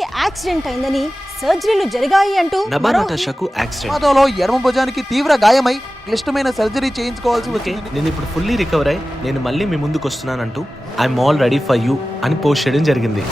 నటాషాకి accident అయిందని, సర్జరీలు జరిగాయి అంటూ నభా నటాషాకు యాక్సిడెంట్, ప్రమాదంలో ఎడమ భుజానికి తీవ్ర గాయమై క్లిష్టమైన సర్జరీ చేయించుకోవాల్సి వచ్చింది. నేను ఇప్పుడు ఫుల్లీ రికవర్ అయి నేను మళ్ళీ మీ ముందుకు వస్తున్నానంటూ I'm all ready for you అని పోస్ట్ చేయడం జరిగింది.